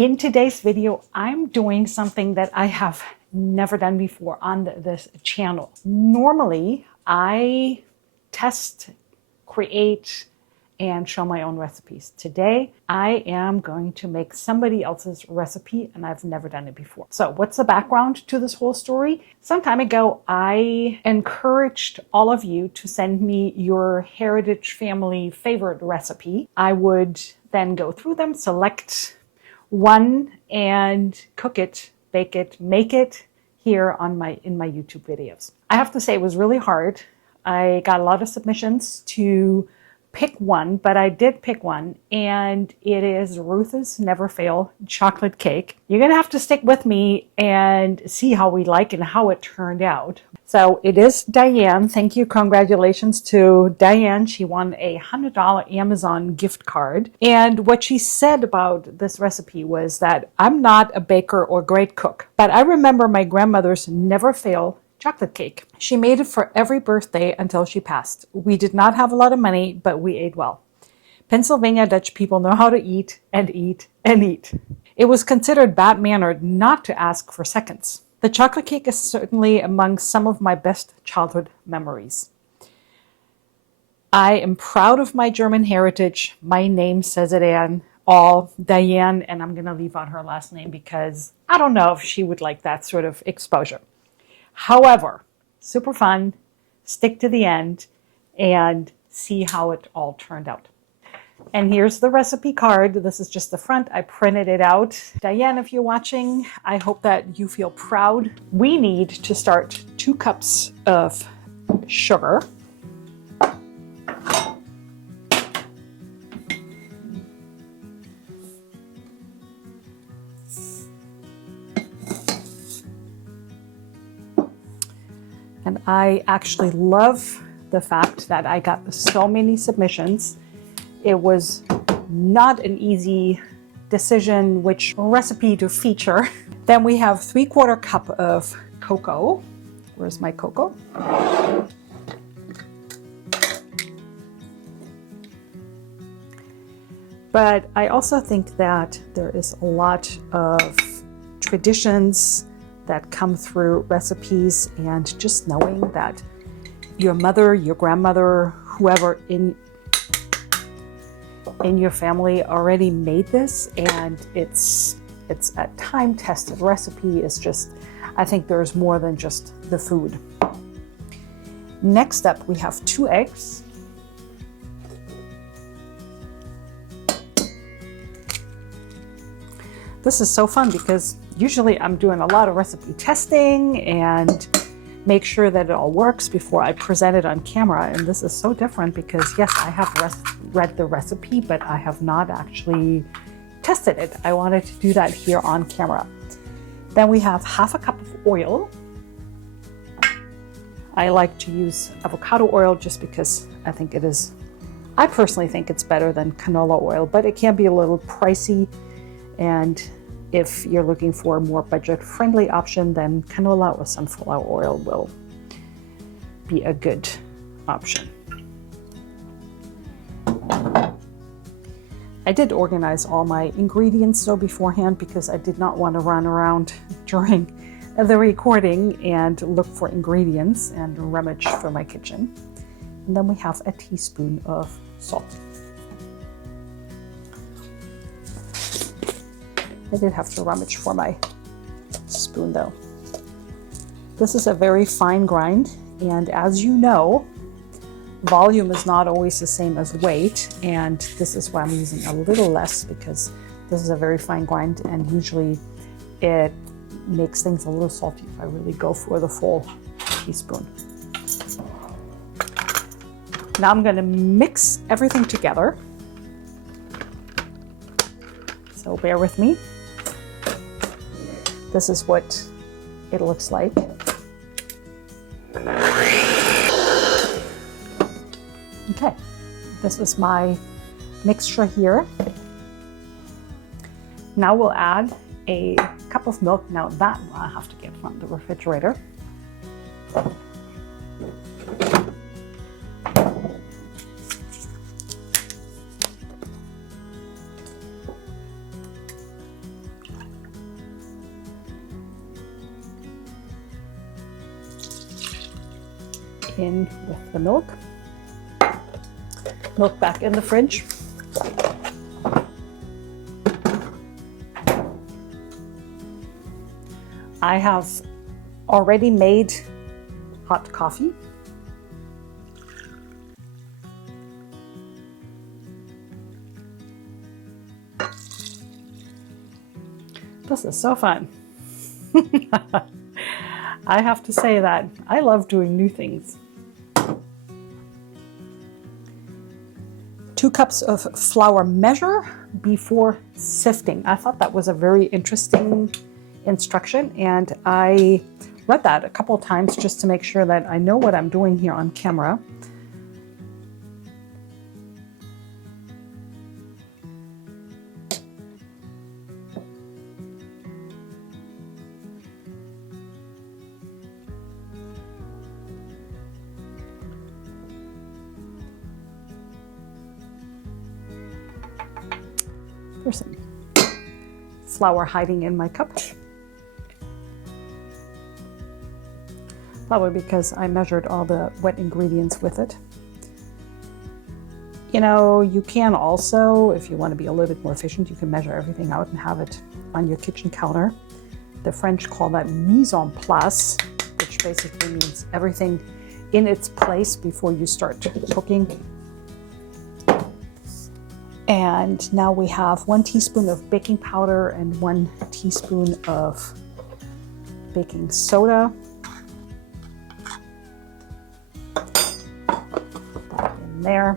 In today's video, I'm doing something that I have never done before on this channel. Normally, I test, create, and show my own recipes. Today, I am going to make somebody else's recipe, and I've never done it before. So what's the background to this whole story? Some time ago, I encouraged all of you to send me your heritage family favorite recipe. I would then go through them, select one, and cook it, bake it, make it here on in my YouTube videos. I have to say it was really hard. I got a lot of submissions to pick one, but I did pick one, and it is Ruth's Never Fail chocolate cake. You're gonna have to stick with me and see how we like and how it turned out. So it is Diane. Thank you. Congratulations to Diane. She won a $100 Amazon gift card. And what she said about this recipe was that I'm not a baker or great cook, but I remember my grandmother's Never Fail chocolate cake. She made it for every birthday until she passed. We did not have a lot of money, but we ate well. Pennsylvania Dutch people know how to eat and eat and eat. It was considered bad-mannered not to ask for seconds. The chocolate cake is certainly among some of my best childhood memories. I am proud of my German heritage. My name says it all, Diane, and I'm gonna leave out her last name because I don't know if she would like that sort of exposure. However, super fun, stick to the end, and see how it all turned out. And here's the recipe card. This is just the front. I printed it out. Diane, if you're watching, I hope that you feel proud. We need to start 2 cups of sugar. And I actually love the fact that I got so many submissions. It was not an easy decision which recipe to feature. Then we have 3/4 cup of cocoa. Where's my cocoa? But I also think that there is a lot of traditions that come through recipes, and just knowing that your mother, your grandmother, whoever in your family already made this, and it's a time-tested recipe. Is just, I think there's more than just the food. Next up, we have 2 eggs. This is so fun because usually I'm doing a lot of recipe testing and make sure that it all works before I present it on camera. And this is so different because yes, I have read the recipe, but I have not actually tested it. I wanted to do that here on camera. Then we have 1/2 cup of oil. I like to use avocado oil just because I personally think it's better than canola oil, but it can be a little pricey. And if you're looking for a more budget-friendly option, then canola or sunflower oil will be a good option. I did organize all my ingredients though beforehand because I did not want to run around during the recording and look for ingredients and rummage for my kitchen. And then we have a teaspoon of salt. I did have to rummage for my spoon though. This is a very fine grind, and as you know, volume is not always the same as weight, and this is why I'm using a little less because this is a very fine grind, and usually it makes things a little salty if I really go for the full teaspoon. Now I'm going to mix everything together, so bear with me. This is what it looks like. Okay, this is my mixture here. Now we'll add a cup of milk. Now that I have to get from the refrigerator. in with the milk. Milk back in the fridge. I have already made hot coffee. This is so fun. I have to say that I love doing new things. 2 cups of flour measure before sifting. I thought that was a very interesting instruction, and I read that a couple of times just to make sure that I know what I'm doing here on camera. There's some flour hiding in my cup. Probably because I measured all the wet ingredients with it. You know, you can also, if you want to be a little bit more efficient, you can measure everything out and have it on your kitchen counter. The French call that mise en place, which basically means everything in its place before you start cooking. And now we have 1 teaspoon of baking powder and 1 teaspoon of baking soda. That in there.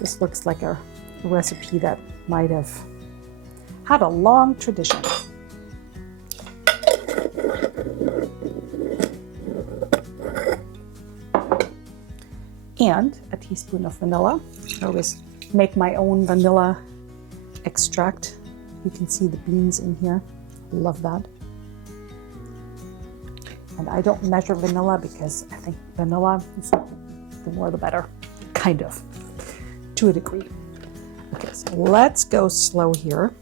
This looks like a recipe that might have had a long tradition. And a teaspoon of vanilla. I always make my own vanilla extract. You can see the beans in here. Love that. And I don't measure vanilla because I think vanilla is the more the better, kind of, to a degree. Okay, so let's go slow here.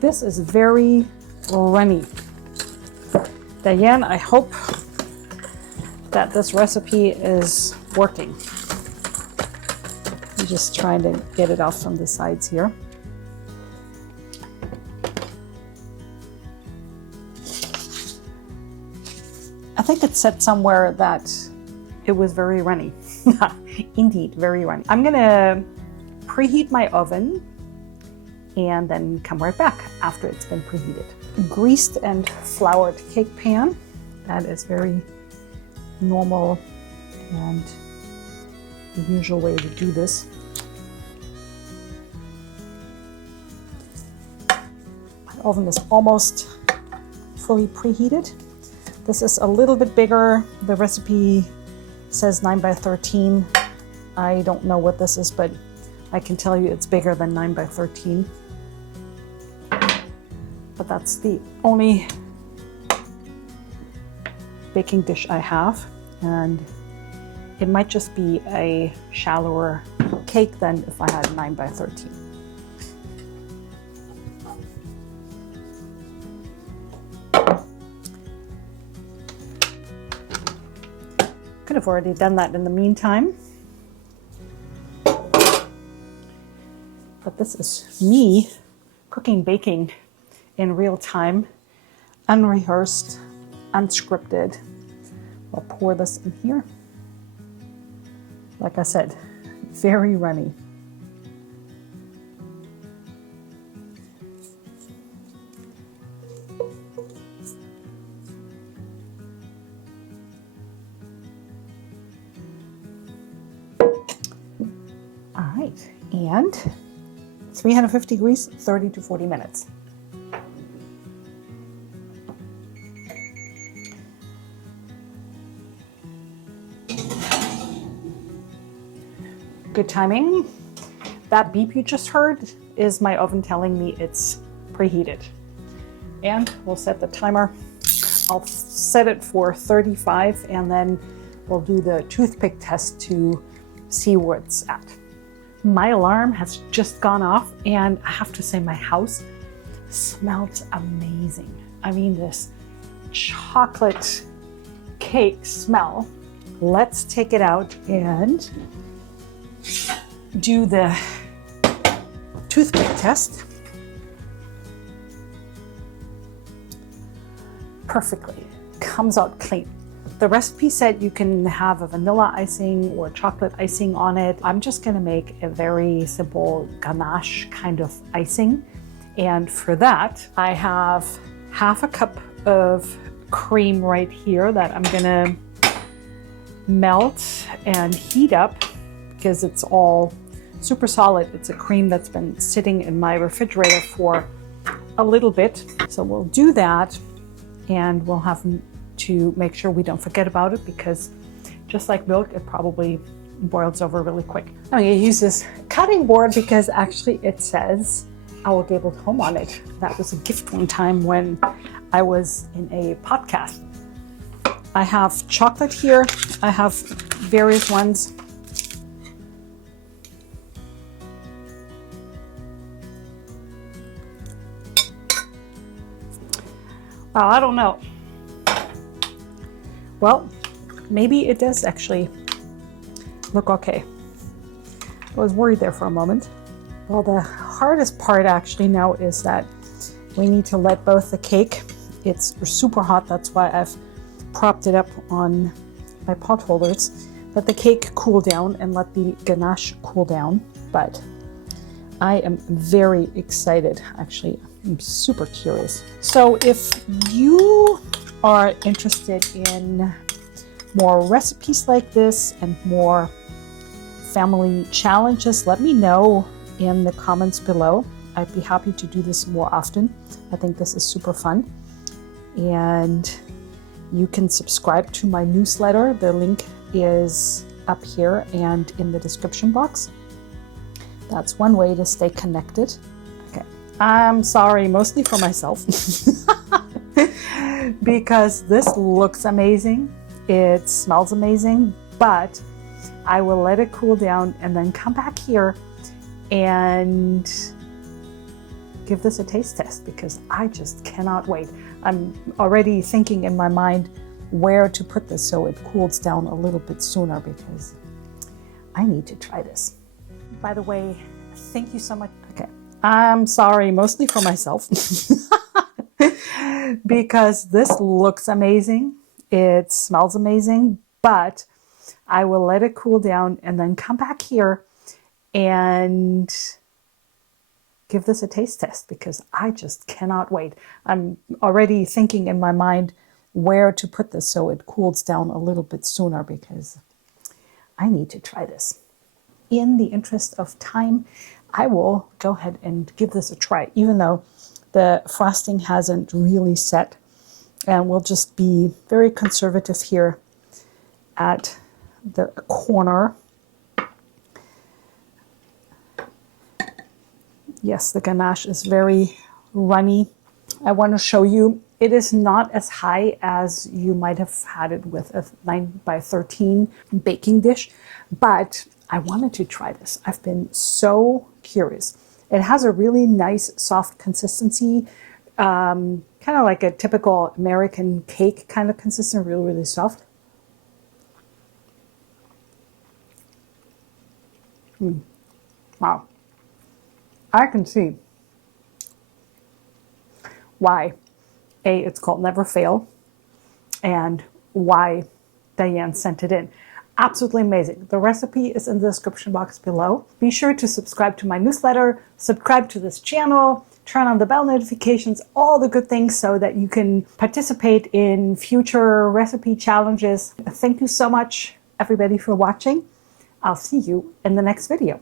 This is very runny. Diane, I hope that this recipe is working. I'm just trying to get it off from the sides here. I think it said somewhere that it was very runny. Indeed, very runny. I'm gonna preheat my oven and then come right back after it's been preheated. Greased and floured cake pan. That is very normal and the usual way to do this. My oven is almost fully preheated. This is a little bit bigger. The recipe says 9 by 13. I don't know what this is, but I can tell you it's bigger than 9 by 13. But that's the only baking dish I have, and it might just be a shallower cake than if I had 9 by 13. Could have already done that in the meantime, but this is me cooking, baking in real time, unrehearsed, unscripted. I'll pour this in here. Like I said, very runny. All right, and 350 degrees, 30 to 40 minutes. Good timing. That beep you just heard is my oven telling me it's preheated. And we'll set the timer. I'll set it for 35 and then we'll do the toothpick test to see where it's at. My alarm has just gone off and I have to say my house smells amazing. I mean, this chocolate cake smell. Let's take it out and do the toothpick test. Perfectly, comes out clean. The recipe said you can have a vanilla icing or chocolate icing on it. I'm just gonna make a very simple ganache kind of icing. And for that, I have half a cup of cream right here that I'm gonna melt and heat up because it's all super solid. It's a cream that's been sitting in my refrigerator for a little bit. So we'll do that, and we'll have to make sure we don't forget about it, because just like milk, it probably boils over really quick. I'm gonna use this cutting board because actually it says Our Gabled Home on it. That was a gift one time when I was in a podcast. I have chocolate here. I have various ones. Well, I don't know. Well, maybe it does actually look okay. I was worried there for a moment. Well, the hardest part actually now is that we need to let both the cake, it's super hot, that's why I've propped it up on my pot holders, let the cake cool down and let the ganache cool down. But I am very excited, actually. I'm super curious. So if you are interested in more recipes like this and more family challenges, let me know in the comments below. I'd be happy to do this more often. I think this is super fun. And you can subscribe to my newsletter. The link is up here and in the description box. That's one way to stay connected. Okay, I'm sorry, mostly for myself, because this looks amazing. It smells amazing, but I will let it cool down and then come back here and give this a taste test, because I just cannot wait. I'm already thinking in my mind where to put this so it cools down a little bit sooner, because I need to try this. By the way, thank you so much. Okay, I'm sorry, mostly for myself, because this looks amazing. It smells amazing, but I will let it cool down and then come back here and give this a taste test, because I just cannot wait. I'm already thinking in my mind where to put this so it cools down a little bit sooner, because I need to try this. In the interest of time, I will go ahead and give this a try, even though the frosting hasn't really set. And we'll just be very conservative here at the corner. Yes, the ganache is very runny. I want to show you, it is not as high as you might have had it with a 9x13 baking dish, but I wanted to try this. I've been so curious. It has a really nice soft consistency, kind of like a typical American cake kind of consistency, really, really soft. Wow. I can see why it's called Never Fail, and why Diane sent it in. Absolutely amazing. The recipe is in the description box below. Be sure to subscribe to my newsletter, subscribe to this channel, turn on the bell notifications, all the good things so that you can participate in future recipe challenges. Thank you so much, everybody, for watching. I'll see you in the next video.